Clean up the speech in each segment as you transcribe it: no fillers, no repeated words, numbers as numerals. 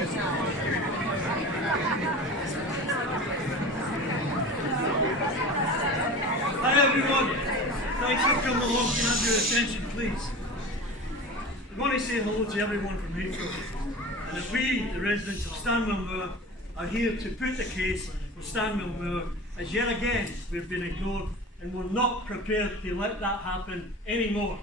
Hi everyone, thanks for coming along. Can I have your attention please? I want to say hello to everyone from Heathrow. And as we, the residents of Stanwell Moor, are here to put the case for Stanwell Moor, as yet again we've been ignored and we're not prepared to let that happen anymore.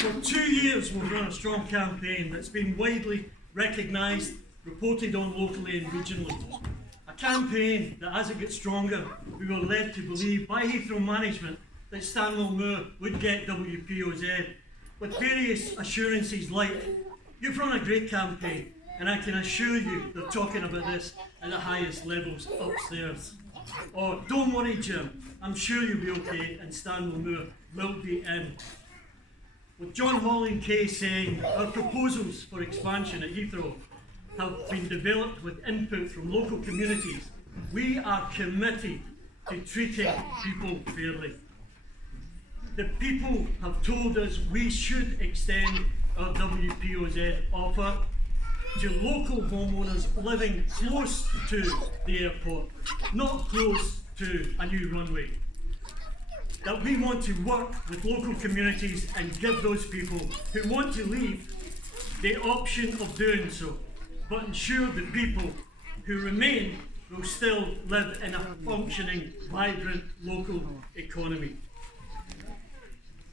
For 2 years we've run a strong campaign that's been widely recognised, reported on locally and regionally. A campaign that as it gets stronger, we were led to believe by Heathrow management that Stanwell Moor would get WPOZ, with various assurances like, you've run a great campaign, and I can assure you they're talking about this at the highest levels upstairs. Or, don't worry Jim, I'm sure you'll be okay and Stanwell Moor will be in. With John Hall and Kay saying our proposals for expansion at Heathrow have been developed with input from local communities, we are committed to treating people fairly. The people have told us we should extend our WPOZ offer to local homeowners living close to the airport, not close to a new runway. That we want to work with local communities and give those people who want to leave the option of doing so, but ensure the people who remain will still live in a functioning, vibrant local economy.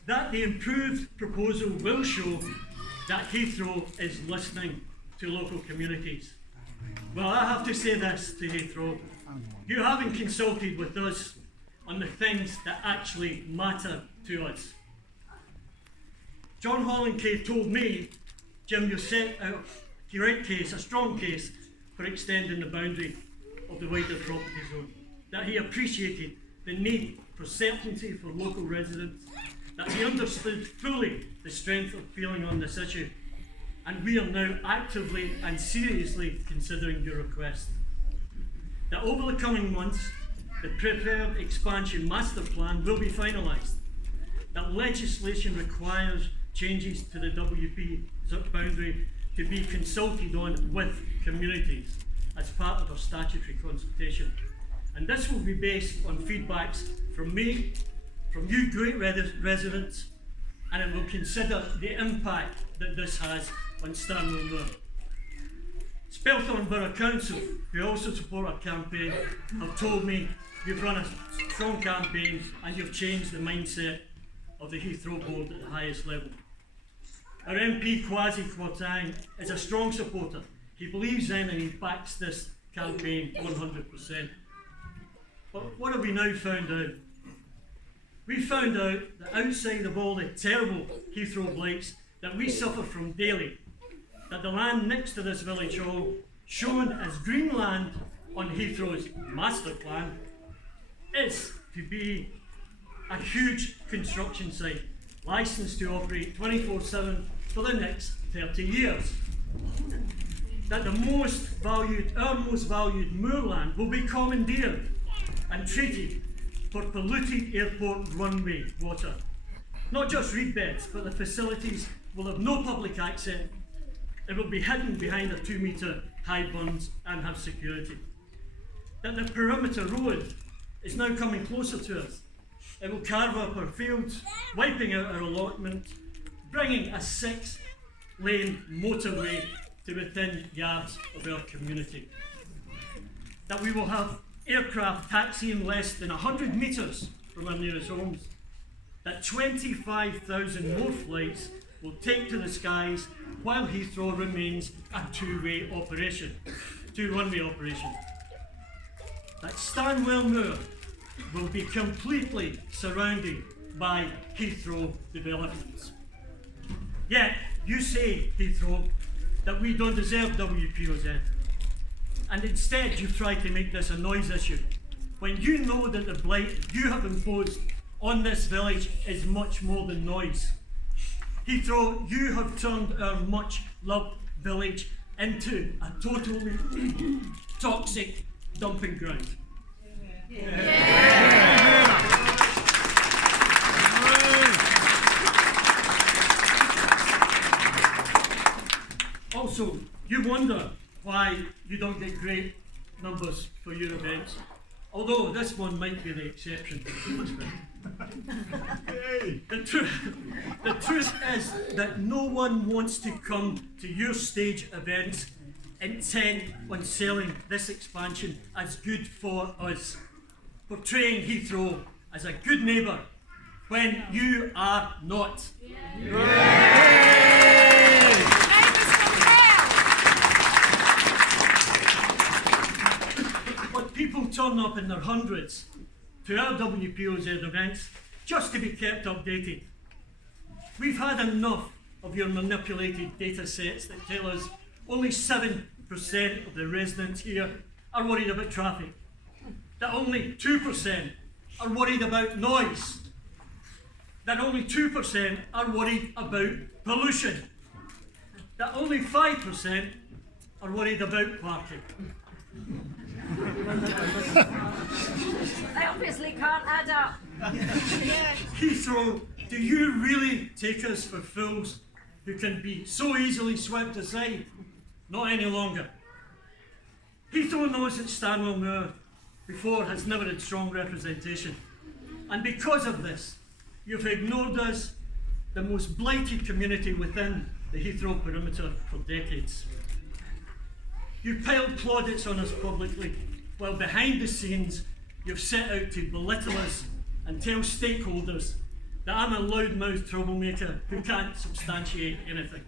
That the improved proposal will show that Heathrow is listening to local communities. Well, I have to say this to Heathrow. You haven't consulted with us on the things that actually matter to us. John Hall and Kay told me, Jim, you set out a great case, a strong case, for extending the boundary of the wider property zone. That he appreciated the need for certainty for local residents, that he understood fully the strength of feeling on this issue, and we are now actively and seriously considering your request. That over the coming months, the prepared expansion master plan will be finalised. That legislation requires changes to the WP boundary to be consulted on with communities as part of our statutory consultation. And this will be based on feedbacks from me, from you great residents, and it will consider the impact that this has on Stanwell Moor. Spelthorne Borough Council, who also support our campaign, have told me you've run a strong campaign and you've changed the mindset of the Heathrow board at the highest level. Our MP Kwasi Kwarteng is a strong supporter. He believes in and he backs this campaign 100%. But what have we now found out? We found out that outside of all the terrible Heathrow blights that we suffer from daily, that the land next to this village hall, shown as green land on Heathrow's master plan, is to be a huge construction site, licensed to operate 24/7 for the next 30 years. That our most valued moorland will be commandeered and treated for polluted airport runway water. Not just reed beds, but the facilities will have no public access. It will be hidden behind a 2-metre high bunds and have security. That the perimeter road is now coming closer to us. It will carve up our fields, wiping out our allotment, bringing a 6-lane motorway to within yards of our community. That we will have aircraft taxiing less than 100 metres from our nearest homes. That 25,000 more flights will take to the skies while Heathrow remains a two-runway operation. That Stanwell Moor will be completely surrounded by Heathrow developments. Yet, you say, Heathrow, that we don't deserve WPOZ. And instead you've tried to make this a noise issue, when you know that the blight you have imposed on this village is much more than noise. Heathrow, you have turned our much loved village into a totally toxic dumping ground. also, you wonder why you don't get great numbers for your events, although this one might be the exception. The truth is that no one wants to come to your stage events intent on selling this expansion as good for us, portraying Heathrow as a good neighbour when you are not. But people turn up in their hundreds to our WPOZ events just to be kept updated. We've had enough of your manipulated data sets that tell us only 7% of the residents here are worried about traffic, that only 2% are worried about noise, that only 2% are worried about pollution, that only 5% are worried about parking. They obviously can't add up. Heathrow, do you really take us for fools who can be so easily swept aside? Not any longer. Heathrow knows that Stanwell Moor before has never had strong representation. And because of this, you've ignored us, the most blighted community within the Heathrow perimeter, for decades. You piled plaudits on us publicly, while behind the scenes you've set out to belittle us and tell stakeholders that I'm a loudmouth troublemaker who can't substantiate anything.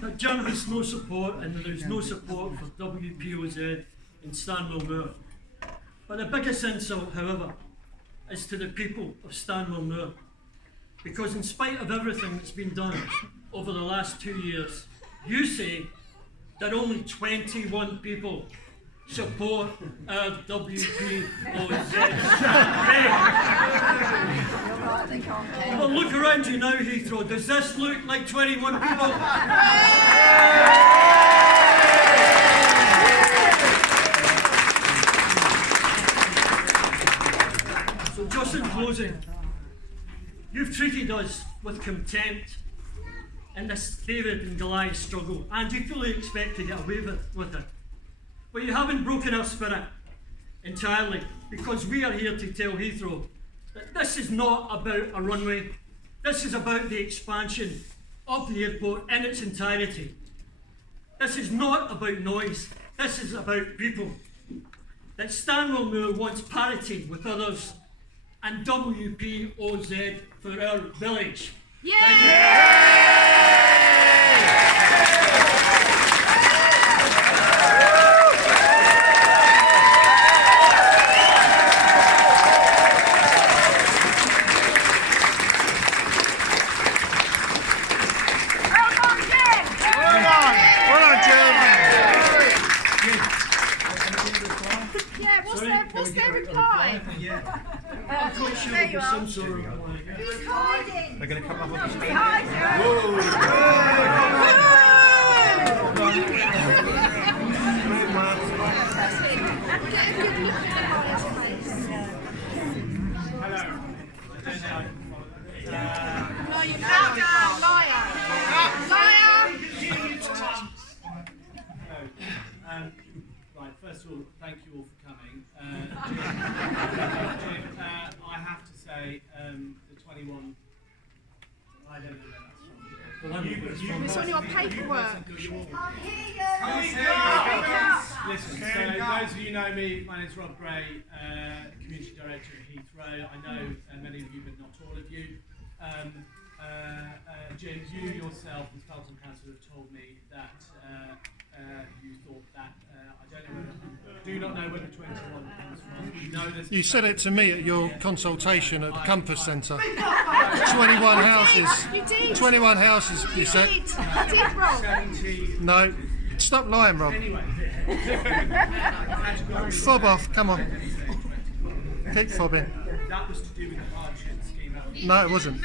That Jim has no support, and there is no support for WPOZ in Stanwell Moor. But the biggest insult, however, is to the people of Stanwell Moor. Because in spite of everything that's been done over the last 2 years, you say that only 21 people support our WPOZ campaign. Well, look around you now, Heathrow. Does this look like 21 people? So just in closing, you've treated us with contempt in this David and Goliath struggle, and you fully expect to get away with it. But you haven't broken our spirit entirely, because we are here to tell Heathrow that this is not about a runway. This is about the expansion of the airport in its entirety. This is not about noise. This is about people. That Stanwell Moor wants parity with others, and WPOZ for our village. What's their reply? I'm quite sure there'll be some sort of reply. Who's hiding? They're going to come up with Not behind No, you can't. Liar. Right, first of all, thank you all for coming. Jim, I have to say, the 21, I don't know where that's from. It's on your paperwork. Listen, so those of you who know me, my name's Rob Gray, Community Director at Heathrow. I know many of you, but not all of you. Jim, you yourself as Felton Council have told me that you thought that, do not know where the 21 comes from. We know this. You said it to me at your consultation at the Compass Centre. 21 houses. You did. 21 houses, you said. You did, Rob. 70. No. Stop lying, Rob. Anyway. Fob off, come on. Keep fobbing. That was to do with the hardship scheme. No, it wasn't.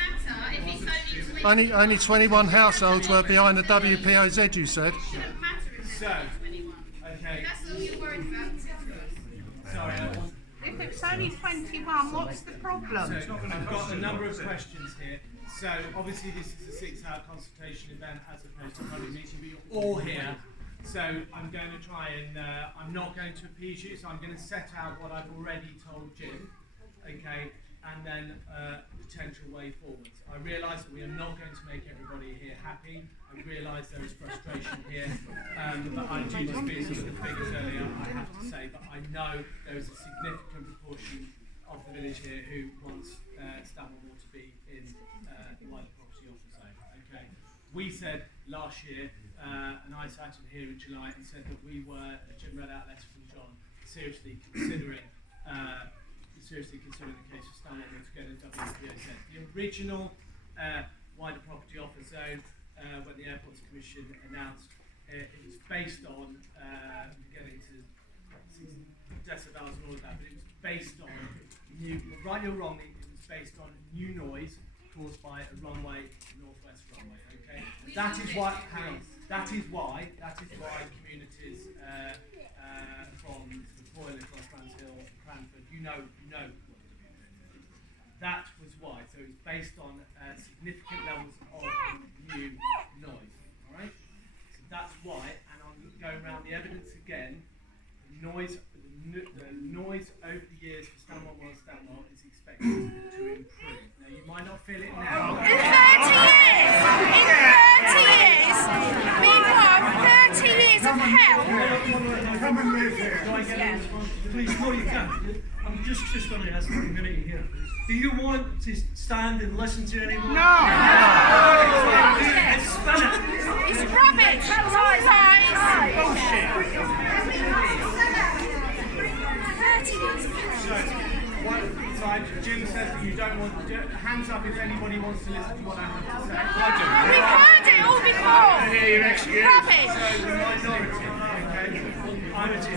Only 21 households were behind the WPOZ, you said. So, okay. That's all you're worried about. Sorry, It's only 21. What's the problem? So I've got a number of questions here. So obviously this is a 6-hour consultation event as opposed to a public meeting, but you're all here. So I'm going to try and, I'm not going to appease you, so I'm going to set out what I've already told Jim, okay, and then potential way forwards. I realise that we are not going to make everybody here happy. I realise there is frustration here, but I do just being some of the figures earlier, I have to say, but I know there is a significant proportion of the village here who wants Stanwell Moor to be in the wider property office zone. Okay, we said last year, and I sat in here in July and said that we were, Jim read out a letter from John, seriously considering the case of Stanwell Moor to go to WPOZ. The original wider property office zone, when the Airports Commission announced, it was based on getting to decibels and all of that, but it was based on new, right or wrongly, it was based on new noise caused by a runway, northwest runway. Okay, that is why. Hang on. That is why communities from Boyle across Ramshill and Cranford, you know. That was why. So it's based on significant levels of new noise. All right. So that's why. And I'm going around the evidence again. The noise over the years for Stanwell Moor is expected to improve. Now you might not feel it now. In 30 years. Meanwhile, 30 years of HAL. Come and live here. Please, no, you can't. I'm just going to ask the community here. Do you want to stand and listen to anyone? No. It's spin it. It's rubbish. Lies. Bullshit. Jim says that you don't want to. Hands up if anybody wants to listen to what I have to say. We've heard it all before. Rubbish.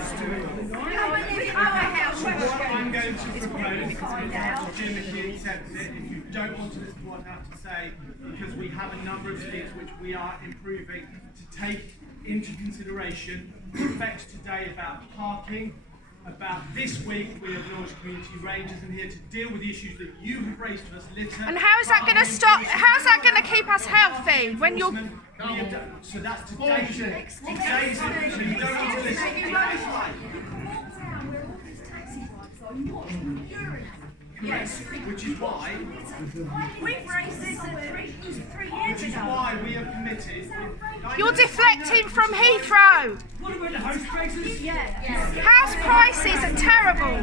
So the minority, okay? What I'm going to propose, Jim, if you accept it, if you don't want to listen to what I have to say, because we have a number of things which we are improving to take into consideration the effects today about parking. About this week, we have launched community rangers in here to deal with the issues that you have raised to us, litter. And how is that going to stop? How is that going to keep us healthy when you're? So that's today's. So you don't want to listen. Yes, which is why We've raised this 3 years which is ago. why we have committed. You're deflecting from Heathrow. What about the house prices? House prices are terrible.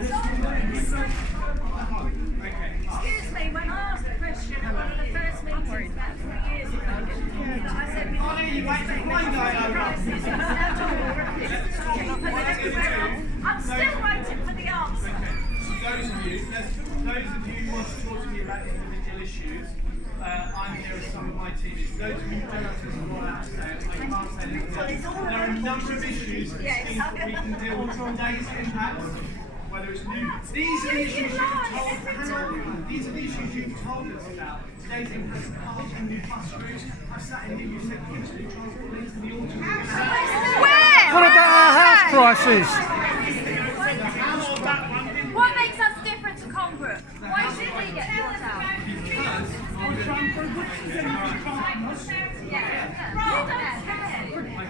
Excuse me, when I asked the question at one of the first meetings about 3 years ago, I said we want to respect prices and I'm still waiting for the answer. Those of you who want to talk to me about individual issues, I'm here as some of my team. Those of you who don't listen to what I have to say, I can't say anything else. There are a number of issues that we can deal with today's impacts, whether it's new. These are the issues you've told. These are the issues you've told us about. Today's impacts of parking, new bus routes. I've sat in here, you said you used to do transport links in the autumn. Where? What about our house prices? What makes us different to Conbrook? Why should we get brought out? I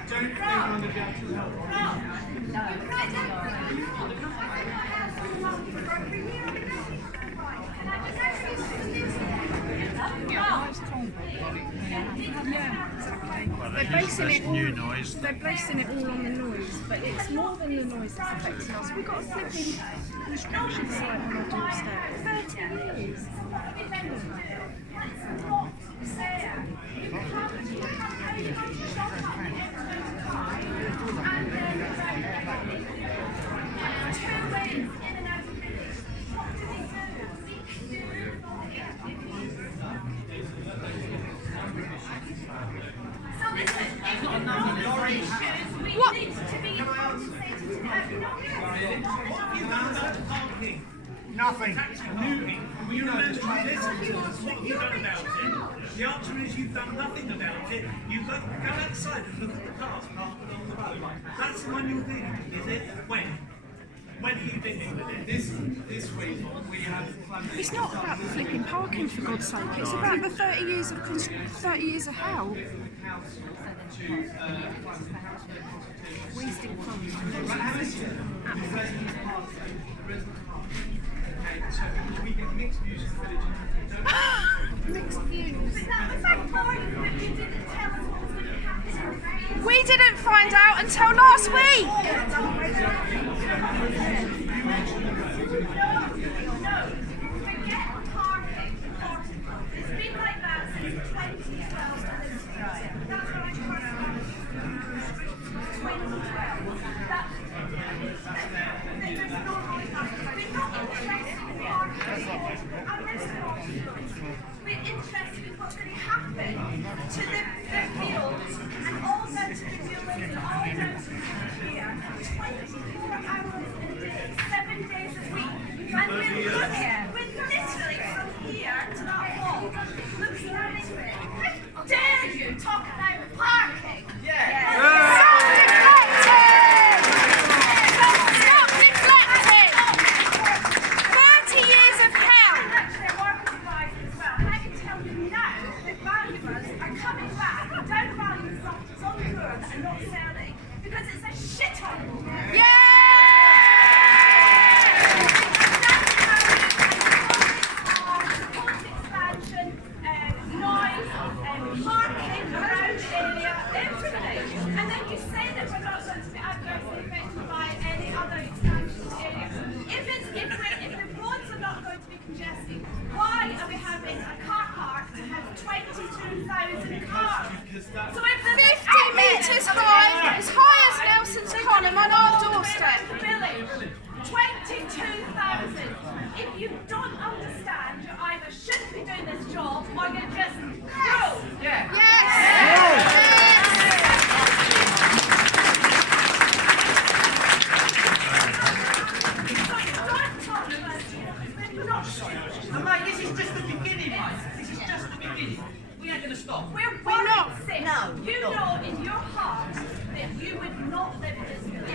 don't think I'm going to be able to help. They're basing it all on the noise, but it's more than the noise that's affecting us. We've got a flipping construction site on our doorstep. 30 years. What? Nothing. You know, what you've done about it. The answer is you've done nothing about it. You've got to go outside and look at the cars parked along the road. That's the one you're dealing with, is it? When? when are you busy with it? This week we have planned. It's not about the flipping parking, for God's sake. It's about the 30 years of HAL. Wasting funds. We get mixed views of village. Mixed views. But that was so boring that you didn't tell us what was going to happen in the phase. We didn't find out until last week. No, forget parking. It's been like that since 2012. That's when I first started. 2012. There's no noise happening. We're not interested in parking. We're interested in what's going to happen to the fields and all down to the buildings and all down to the here. 24 hours a day, 7 days a week. And we're literally from here to that wall. Looking at it. How dare you talk about parking? Stop deflecting! 30 years of hell! I'm actually a marketing advisor as well, and I can tell you now that valuers are coming back, down-valuing properties on the moor that are not selling because it's a shithole. Expansion, noise, parking around the area, everything. And then you say that we're not going to be adversely affected by any other expansion area. If the roads are not going to be congested, why are we having a car park that has 22,000 cars? So if 50 metres high, as high as Nelson's column on our doorstep. village, 22,000. If you don't understand, you either shouldn't be doing this job or you're just cruel. Yes! Mate, this is just the beginning, mate. This is just the beginning. We ain't going to stop. We're not. sick. No, You we're not. know in your heart that you would not live in this village.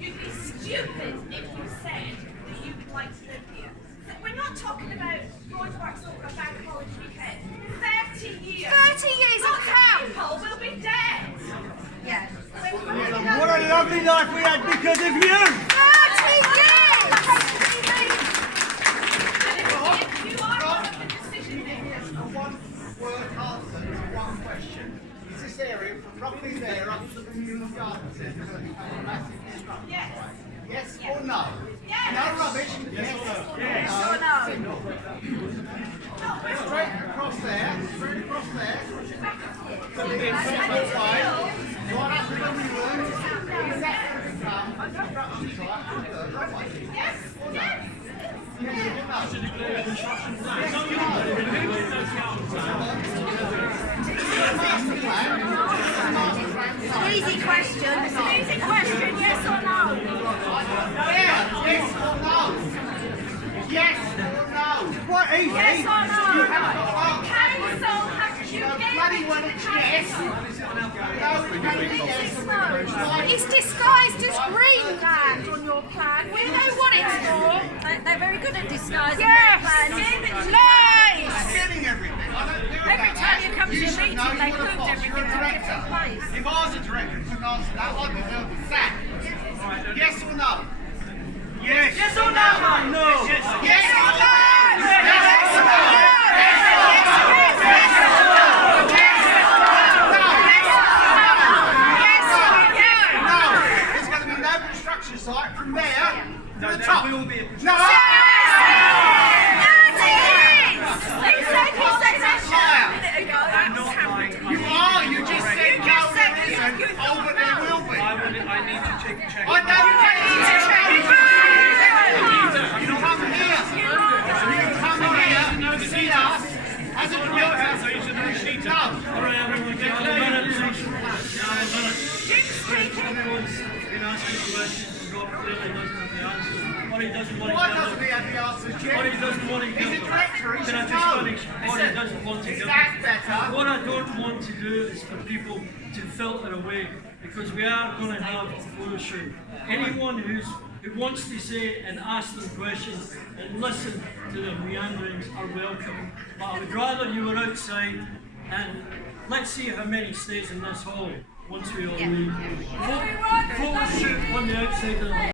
You'd be stupid if you said that you would like to live here. So we're not talking about roadworks over a bank holiday weekend. 30 years. 30 years of Lots hell! people will be dead. Yes. What a lovely life we had because of you! 30 years! If you are one of the decision makers, A one-word answer to one question. Is this area from roughly there up to the Museum Garden Centre going to become a massive construction yes. site? Yes or no? Yes. No rubbish? Yes or no? Straight across there, straight across there. So the construction site, right up to the new room. Is that going to become a construction site under the runway? Yes. Yes. Yes or no? Easy question. Easy question, yes or no? Yeah, yes or no? Yes or no? Quite easy. Yes or no? You haven't got to answer. Council has you No, gave bloody it to well the it's yes. council. No, it's going to be yes. It's disguised as Greenland on your plan. We know what it's for. They're very good at disguising Yes! Lies! Getting everything. I don't care Every about time that. you come to a should meeting, know they you're the moved boss, everything you're a to a director. different place. If I was a director and couldn't answer that, I'd deserve a sack. Yes or no? Yes. Yes or no, mate? No. Yes or no? No. There's going to be no construction site from there to the top. will be a No. You are. You just said no, there isn't. Oh, but there will be. I need to check. I know you can't check. You come here. You come here to see us as a director. No. Alright, everyone, get on a minute. Everyone's been asking questions, Rob clearly doesn't have the answers. What he doesn't want Why to doesn't he have the answers, What he Jim? doesn't want to He's a do. director. He Can I should just know. finish? What he doesn't want to Is do. that better? What I don't want to do is for people to filter away, because we are going to have a photo shoot. Anyone who who wants to say and ask them questions and listen to their meanderings are welcome. But I would rather you were outside, and let's see how many stays in this hall once we all leave. Photo shoot on the outside of the hall.